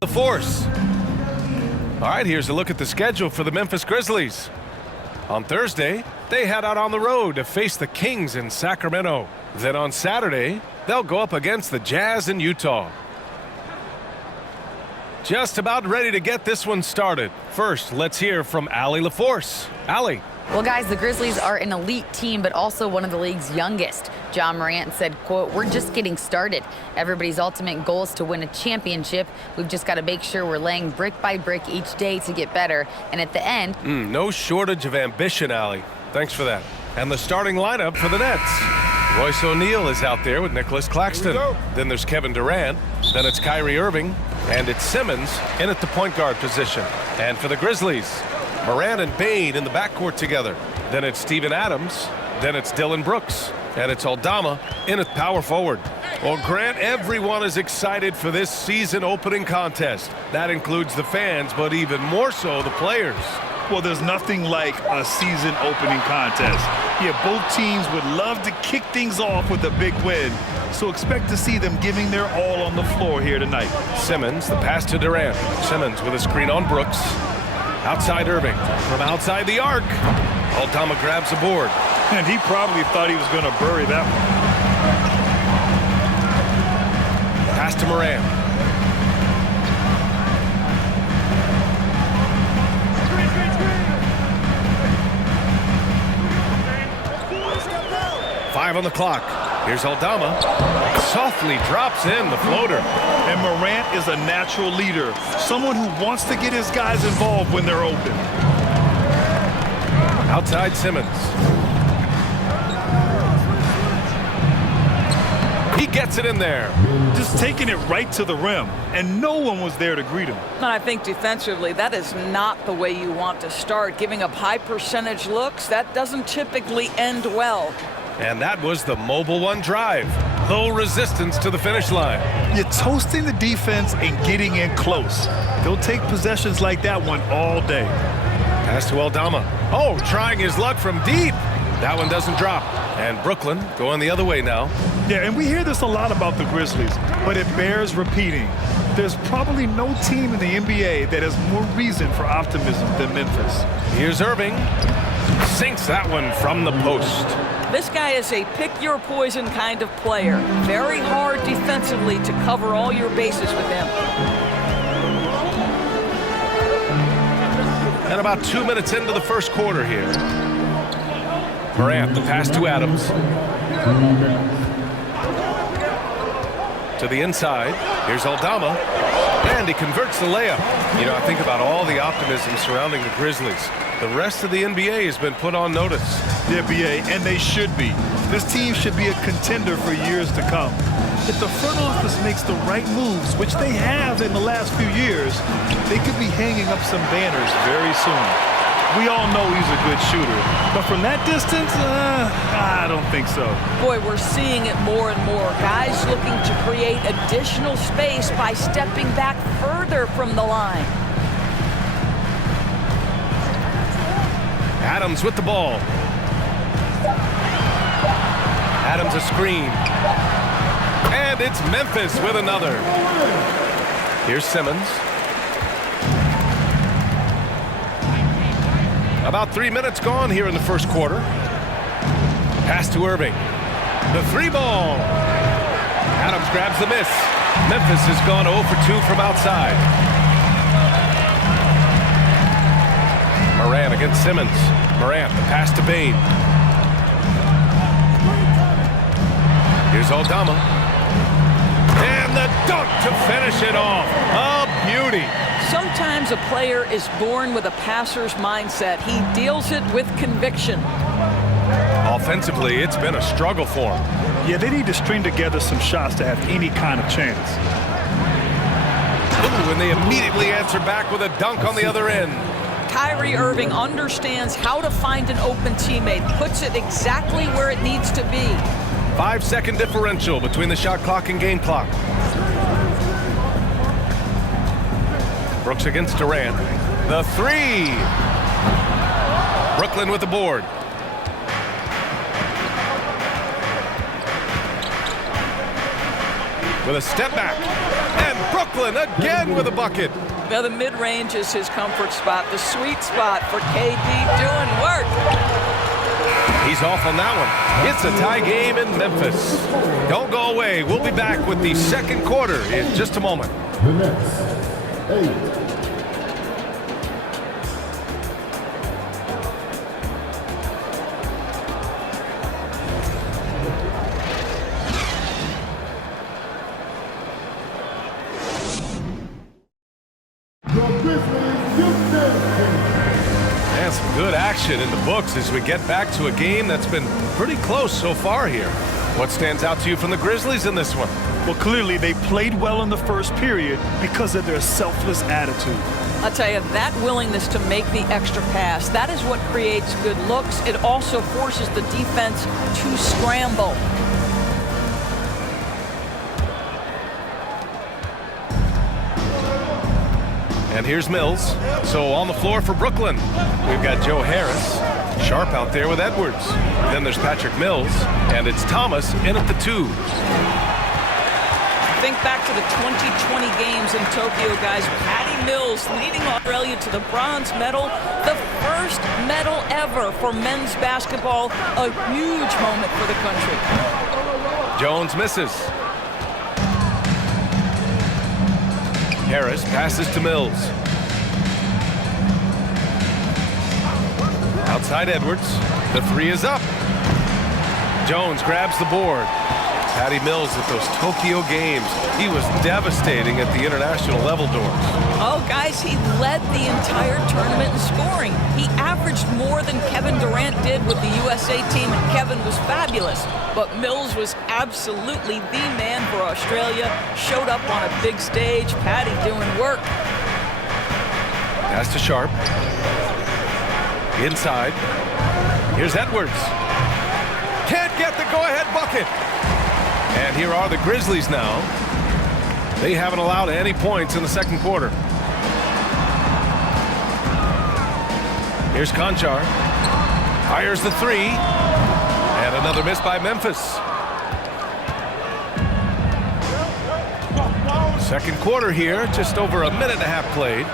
The force. All right, here's a look at the schedule for the Memphis Grizzlies. On Thursday, they head out on the road to face the Kings in Sacramento. Then on Saturday, they'll go up against the Jazz in Utah. Just about ready to get this one started. First, let's hear from Allie LaForce. Allie. Well, guys, the Grizzlies are an elite team, but also one of the league's youngest. John Morant said, quote, "We're just getting started. Everybody's ultimate goal is to win a championship. We've just got to make sure we're laying brick by brick each day to get better. And at the end..." No shortage of ambition, Allie. Thanks for that. And the starting lineup for the Nets. Royce O'Neal is out there with Nicholas Claxton. Then there's Kevin Durant. Then it's Kyrie Irving. And it's Simmons in at the point guard position. And for the Grizzlies, Morant and Bane in the backcourt together. Then it's Steven Adams. Then it's Dylan Brooks. And it's Aldama in at power forward. Well, Grant, everyone is excited for this season opening contest. That includes the fans, but even more so the players. Well, there's nothing like a season opening contest. Yeah, both teams would love to kick things off with a big win. So expect to see them giving their all on the floor here tonight. Simmons, the pass to Durant. Simmons with a screen on Brooks. Outside Irving. From outside the arc. Aldama grabs the board. And he probably thought he was going to bury that one. Pass to Morant. Five on the clock. Here's Aldama. Softly drops in the floater. And Morant is a natural leader. Someone who wants to get his guys involved when they're open. Outside Simmons. He gets it in there. Just taking it right to the rim. And no one was there to greet him. And I think defensively, that is not the way you want to start. Giving up high percentage looks, that doesn't typically end well. And that was the mobile one drive. Low resistance to the finish line. You're toasting the defense and getting in close. They'll take possessions like that one all day. Pass to Aldama. Oh, trying his luck from deep. That one doesn't drop. And Brooklyn going the other way now. Yeah, and we hear this a lot about the Grizzlies, but it bears repeating. There's probably no team in the NBA that has more reason for optimism than Memphis. Here's Irving. Sinks that one from the post. This guy is a pick-your-poison kind of player. Very hard defensively to cover all your bases with him. And about 2 minutes into the first quarter here. Morant, the pass to Adams. To the inside. Here's Aldama. And he converts the layup. You know, I think about all the optimism surrounding the Grizzlies. The rest of the NBA has been put on notice. The NBA, and they should be. This team should be a contender for years to come. If the front office makes the right moves, which they have in the last few years, they could be hanging up some banners very soon. We all know he's a good shooter, but from that distance, I don't think so. Boy, we're seeing it more and more. Guys looking to create additional space by stepping back further from the line. Adams with the ball. Adams a screen. And it's Memphis with another. Here's Simmons. About 3 minutes gone here in the first quarter. Pass to Irving. The three ball. Adams grabs the miss. Memphis has gone 0 for 2 from outside. Morant against Simmons. Morant, the pass to Bane. Here's Aldama. And the dunk to finish it off. A beauty. Sometimes a player is born with a passer's mindset. He deals it with conviction. Offensively, it's been a struggle for him. Yeah, they need to string together some shots to have any kind of chance. Ooh, and they immediately answer back with a dunk on the other end. Kyrie Irving understands how to find an open teammate, puts it exactly where it needs to be. 5-second differential between the shot clock and game clock. Brooks against Durant. The three. Brooklyn with the board. with a step back. And Brooklyn again with a bucket. Now the mid-range is his comfort spot, the sweet spot for KD doing work. He's off on that one. It's a tie game in Memphis. Don't go away. We'll be back with the second quarter in just a moment. The Nets, 8. And some good action in the books as we get back to a game that's been pretty close so far here. What stands out to you from the Grizzlies in this one? Well, clearly they played well in the first period because of their selfless attitude. I'll tell you, that willingness to make the extra pass, that is what creates good looks. It also forces the defense to scramble. And here's Mills. So on the floor for Brooklyn, we've got Joe Harris. Sharp out there with Edwards. Then there's Patrick Mills, and it's Thomas in at the 2. Think back to the 2020 games in Tokyo, guys. Patty Mills leading Australia to the bronze medal, the first medal ever for men's basketball, a huge moment for the country. Jones misses. Harris passes to Mills. Outside Edwards. The 3 is up. Jones grabs the board. Patty Mills at those Tokyo games. He was devastating at the international level doors. Oh, guys, he led the entire tournament in scoring. He averaged more than Kevin Durant did with the USA team, and Kevin was fabulous. But Mills was absolutely the man for Australia. Showed up on a big stage. Patty doing work. Pass to Sharp. Inside. Here's Edwards. Can't get the go-ahead bucket. And here are the Grizzlies now. They haven't allowed any points in the second quarter. Here's Conchar. Fires the 3. And another miss by Memphis. Second quarter here, just over a minute and a half played.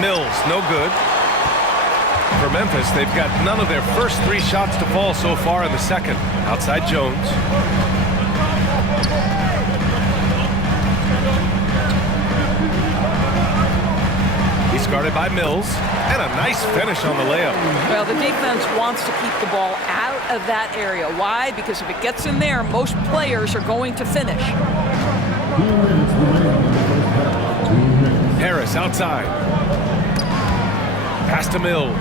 Mills, no good. For Memphis, they've got none of their first 3 shots to fall so far in the second. Outside Jones. He's guarded by Mills, and a nice finish on the layup. Well, the defense wants to keep the ball out of that area. Why? Because if it gets in there, most players are going to finish. Harris outside. Pass to Mills.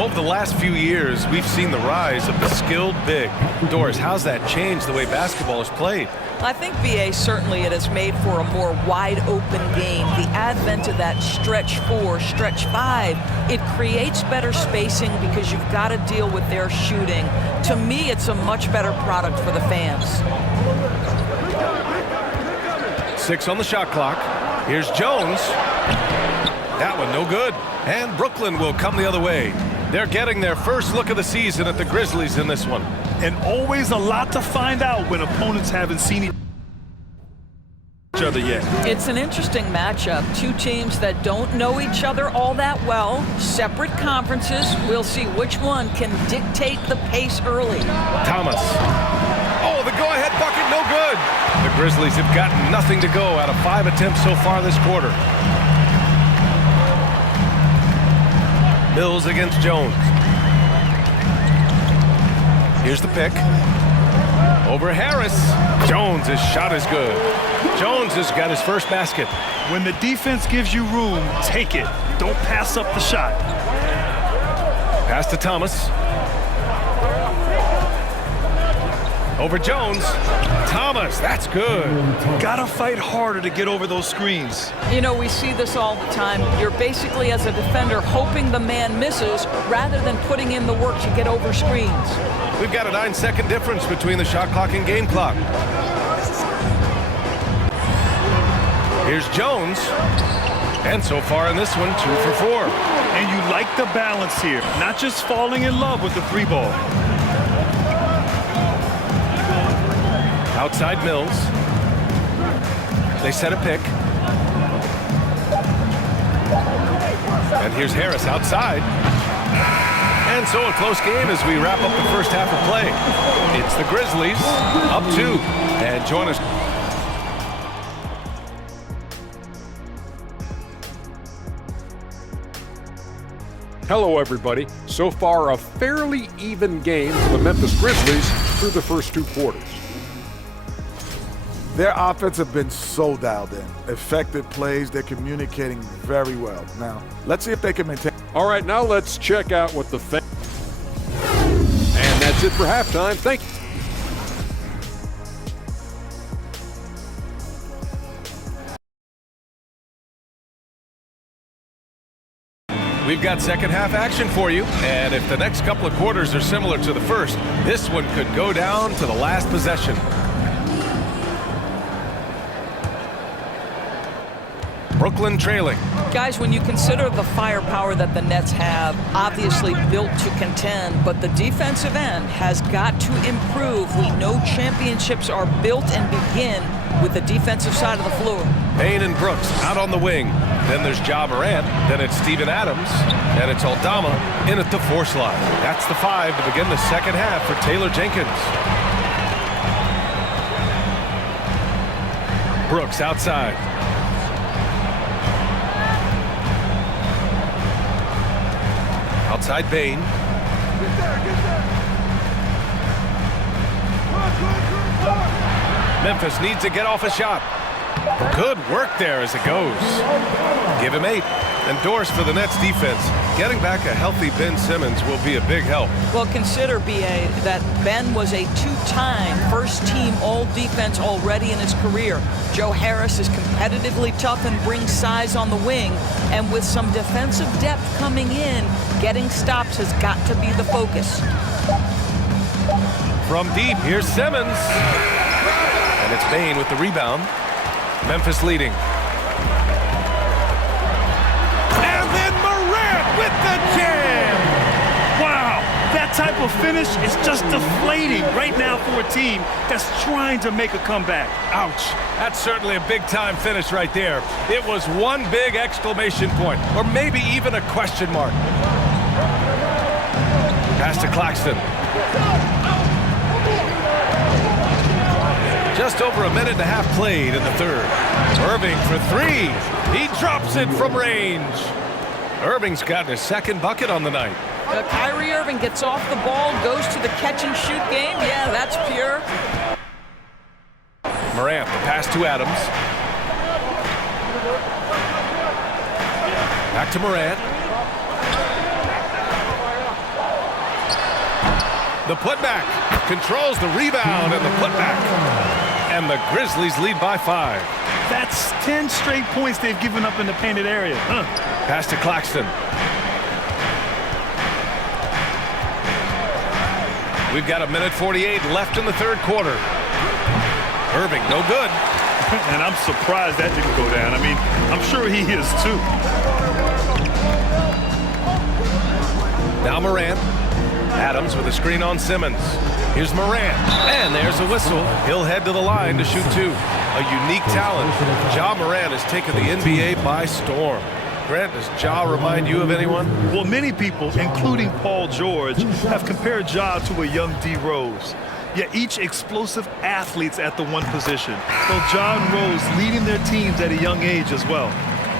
Over the last few years, we've seen the rise of the skilled big. Doris, how's that changed the way basketball is played? I think, BA, certainly it has made for a more wide-open game. The advent of that stretch 4, stretch 5, it creates better spacing because you've got to deal with their shooting. To me, it's a much better product for the fans. 6 on the shot clock. Here's Jones. That one no good. And Brooklyn will come the other way. They're getting their first look of the season at the Grizzlies in this one. And always a lot to find out when opponents haven't seen each other yet. It's an interesting matchup. 2 teams that don't know each other all that well. Separate conferences. We'll see which one can dictate the pace early. Thomas. Oh, the go-ahead bucket, no good. The Grizzlies have gotten nothing to go out of 5 attempts so far this quarter. Mills against Jones. Here's the pick. Over Harris. Jones' shot is good. Jones has got his first basket. When the defense gives you room, take it. Don't pass up the shot. Pass to Thomas. Over Jones. Thomas, that's good. Gotta fight harder to get over those screens. You know, we see this all the time. You're basically, as a defender, hoping the man misses rather than putting in the work to get over screens. We've got a 9-second difference between the shot clock and game clock. Here's Jones. And so far in this one, 2 for 4. And you like the balance here, not just falling in love with the 3 ball. Outside Mills. They set a pick. And here's Harris outside. And so a close game as we wrap up the first half of play. It's the Grizzlies up 2. And join us. Hello, everybody. So far, a fairly even game for the Memphis Grizzlies through the first 2 quarters. Their offense have been so dialed in. Effective plays, they're communicating very well. Now, let's see if they can maintain. All right, now let's check out what the fans. And that's it for halftime. Thank you. We've got second half action for you, and if the next couple of quarters are similar to the first, this one could go down to the last possession. Brooklyn trailing. Guys, when you consider the firepower that the Nets have, obviously built to contend, but the defensive end has got to improve. We know championships are built and begin with the defensive side of the floor. Payne and Brooks out on the wing. Then there's Ja Morant. Then it's Steven Adams. And it's Aldama in at the 4 slot. That's the 5 to begin the second half for Taylor Jenkins. Brooks outside. Outside Payne. Memphis needs to get off a shot. Good work there as it goes. Give him 8. Endorsed for the Nets defense. Getting back a healthy Ben Simmons will be a big help. Well, consider, B.A., that Ben was a 2-time first-team all-defense already in his career. Joe Harris is competitively tough and brings size on the wing. And with some defensive depth coming in, getting stops has got to be the focus. From deep, here's Simmons. And it's Payne with the rebound. Memphis leading. And then Morant with the jam. Wow, that type of finish is just deflating right now for a team that's trying to make a comeback. Ouch. That's certainly a big-time finish right there. It was one big exclamation point, or maybe even a question mark. Pass to Claxton. Just over a minute and a half played in the third. Irving for 3. He drops it from range. Irving's gotten his second bucket on the night. Kyrie Irving gets off the ball, goes to the catch-and-shoot game. Yeah, that's pure. Morant, the pass to Adams. Back to Morant. The putback. Controls the rebound and the putback. And the Grizzlies lead by 5. That's 10 straight points they've given up in the painted area. Pass to Claxton. We've got 1:48 left in the third quarter. Irving, no good. And I'm surprised that didn't go down. I mean, I'm sure he is too. Now Morant. Adams with a screen on Simmons. Here's Morant. And there's a whistle. He'll head to the line to shoot 2. A unique talent. Ja Morant has taken the NBA by storm. Grant, does Ja remind you of anyone? Well, many people, including Paul George, have compared Ja to a young D. Rose. Yet each explosive athletes at the one position. So Ja and Rose leading their teams at a young age as well.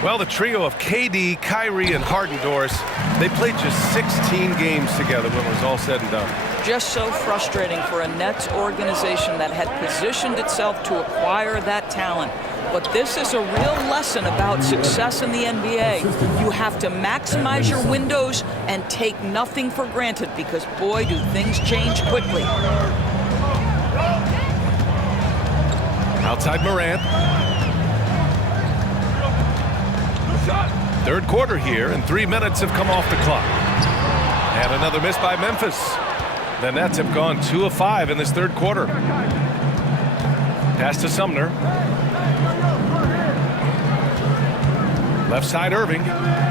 Well, the trio of KD, Kyrie, and Harden, Doris, they played just 16 games together when it was all said and done. Just so frustrating for a Nets organization that had positioned itself to acquire that talent. But this is a real lesson about success in the NBA. You have to maximize your windows and take nothing for granted because, boy, do things change quickly. Outside Morant. Third quarter here, and 3 minutes have come off the clock. And another miss by Memphis. The Nets have gone 2 of 5 in this third quarter. Pass to Sumner. Left side Irving.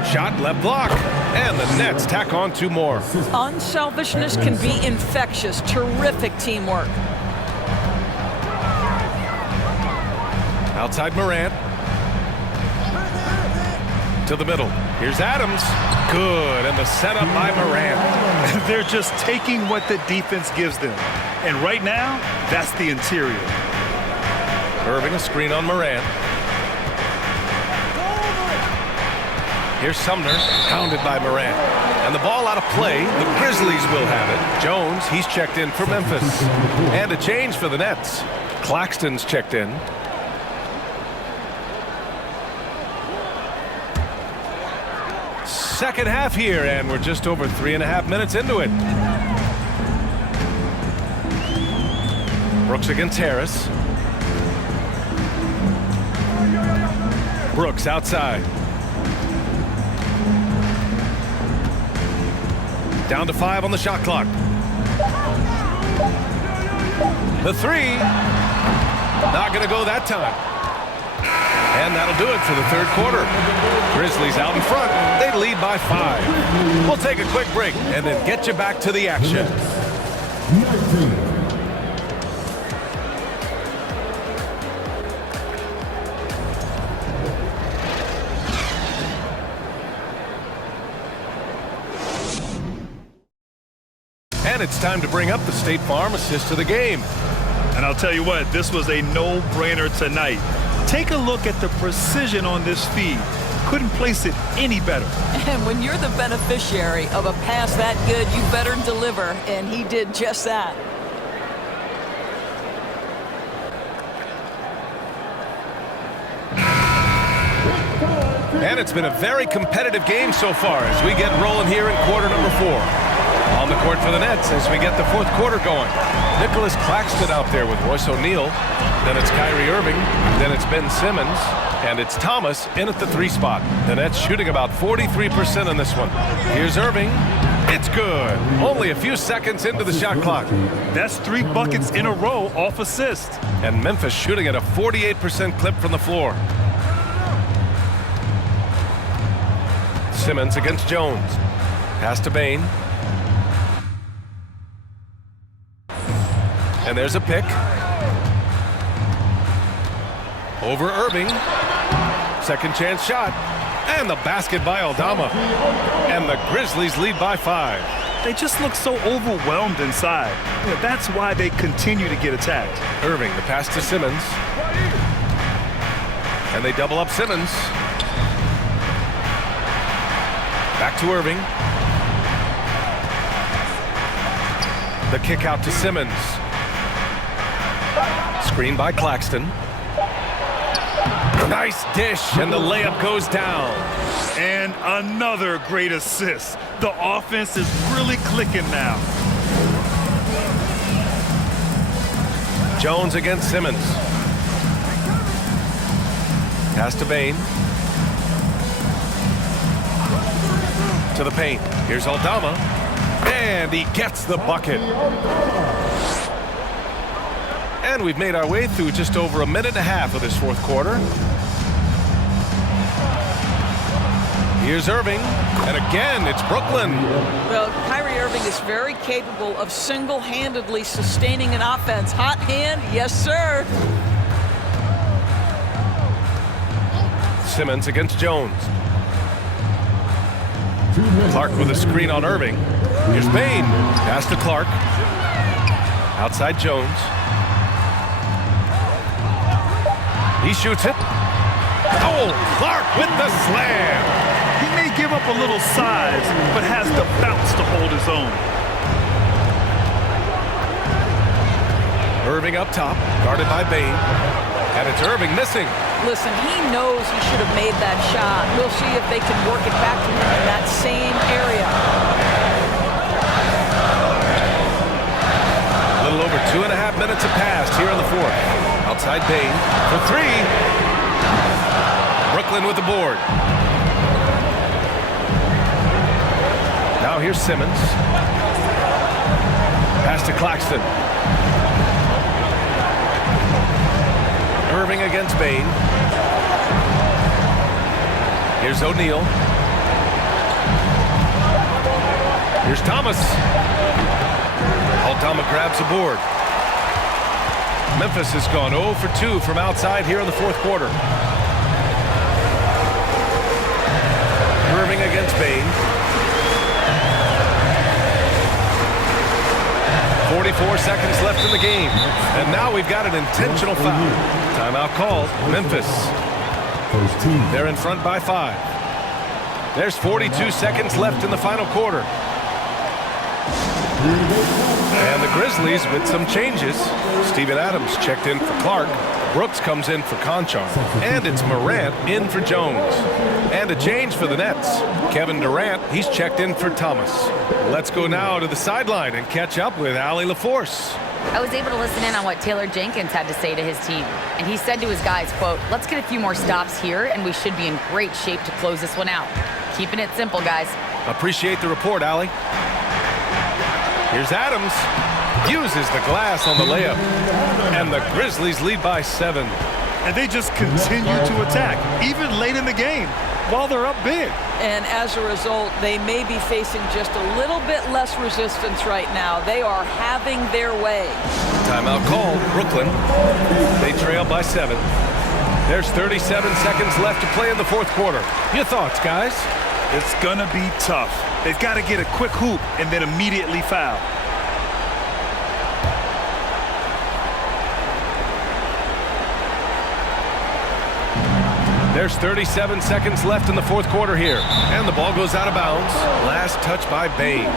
Shot, left block. And the Nets tack on 2 more. Unselfishness can be infectious. Terrific teamwork. Outside Morant. To the middle. Here's Adams. Good, and the setup by Morant. They're just taking what the defense gives them. And right now, that's the interior. Irving, a screen on Morant. Here's Sumner, pounded by Morant. And the ball out of play. The Grizzlies will have it. Jones, he's checked in for Memphis. And a change for the Nets. Claxton's checked in. Second half here, and we're just over 3.5 minutes into it. Brooks against Harris. Brooks outside. Down to 5 on the shot clock. The three. Not going to go that time. And that'll do it for the third quarter. Grizzlies out in front. They lead by 5. We'll take a quick break and then get you back to the action. 19. And it's time to bring up the State Farm assist to the game. And I'll tell you what, this was a no-brainer tonight. Take a look at the precision on this feed. Couldn't place it any better. And when you're the beneficiary of a pass that good, you better deliver, and he did just that. And it's been a very competitive game so far as we get rolling here in quarter number 4. On the court for the Nets as we get the fourth quarter going. Nicholas Claxton out there with Royce O'Neal. Then it's Kyrie Irving. Then it's Ben Simmons. And it's Thomas in at the 3 spot. The Nets shooting about 43% on this one. Here's Irving. It's good. Only a few seconds into the shot clock. That's 3 buckets in a row off assist. And Memphis shooting at a 48% clip from the floor. Simmons against Jones. Pass to Bain. And there's a pick. Over Irving. Second chance shot. And the basket by Aldama. And the Grizzlies lead by 5. They just look so overwhelmed inside. That's why they continue to get attacked. Irving, the pass to Simmons. And they double up Simmons. Back to Irving. The kick out to Simmons. Screen by Claxton. Nice dish, and the layup goes down. And another great assist. The offense is really clicking now. Jones against Simmons. Pass to Bain. To the paint. Here's Aldama. And he gets the bucket. And we've made our way through just over 1.5 minutes of this fourth quarter. Here's Irving. And again, it's Brooklyn. Well, Kyrie Irving is very capable of single-handedly sustaining an offense. Hot hand, yes, sir. Simmons against Jones. Clark with a screen on Irving. Here's Bain. Pass to Clark. Outside Jones. He shoots it. Oh, Clark with the slam. He may give up a little size, but has the bounce to hold his own. Irving up top, guarded by Bain. And it's Irving missing. Listen, he knows he should have made that shot. We'll see if they can work it back to him in that same area. A little over 2.5 minutes have passed here in the fourth. Outside Bain for 3. Brooklyn with the board. Now here's Simmons. Pass to Claxton. Irving against Bain. Here's O'Neal. Here's Thomas. Aldama grabs the board. Memphis has gone 0 for 2 from outside here in the fourth quarter. Irving against Bain. 44 seconds left in the game. And now we've got an intentional foul. Timeout called. Memphis. They're in front by 5. There's 42 seconds left in the final quarter. And the Grizzlies with some changes. Steven Adams checked in for Clark. Brooks comes in for Conchar. And it's Morant in for Jones. And a change for the Nets. Kevin Durant, he's checked in for Thomas. Let's go now to the sideline and catch up with Allie LaForce. I was able to listen in on what Taylor Jenkins had to say to his team. And he said to his guys, quote, "Let's get a few more stops here, and we should be in great shape to close this one out. Keeping it simple, guys." Appreciate the report, Allie. Here's Adams. Uses the glass on the layup. And the Grizzlies lead by 7. And they just continue to attack, even late in the game, while they're up big. And as a result, they may be facing just a little bit less resistance right now. They are having their way. Timeout called. Brooklyn. They trail by 7. There's 37 seconds left to play in the fourth quarter. Your thoughts, guys? It's gonna be tough. They've got to get a quick hoop and then immediately foul. There's 37 seconds left in the fourth quarter here. And the ball goes out of bounds. Last touch by Bain.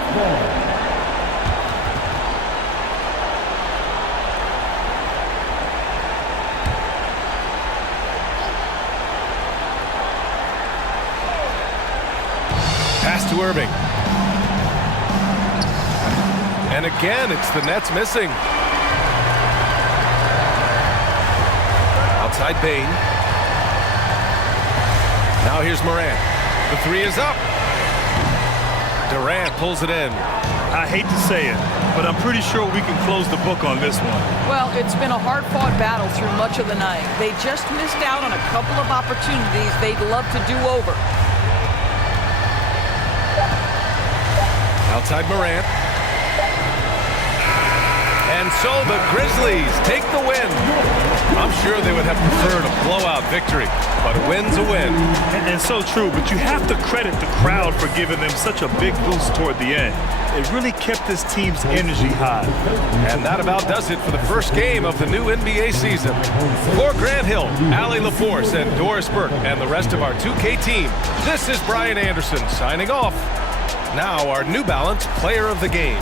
Pass to Irving. And again, it's the Nets missing. Outside Bain. Now here's Morant. The 3 is up. Durant pulls it in. I hate to say it, but I'm pretty sure we can close the book on this one. Well, it's been a hard-fought battle through much of the night. They just missed out on a couple of opportunities they'd love to do over. Outside Morant. And so the Grizzlies take the win. I'm sure they would have preferred a blowout victory, but a win's a win. And so true, but you have to credit the crowd for giving them such a big boost toward the end. It really kept this team's energy high. And that about does it for the first game of the new NBA season. For Grant Hill, Allie LaForce, and Doris Burke, and the rest of our 2K team, this is Brian Anderson signing off. Now our New Balance Player of the Game.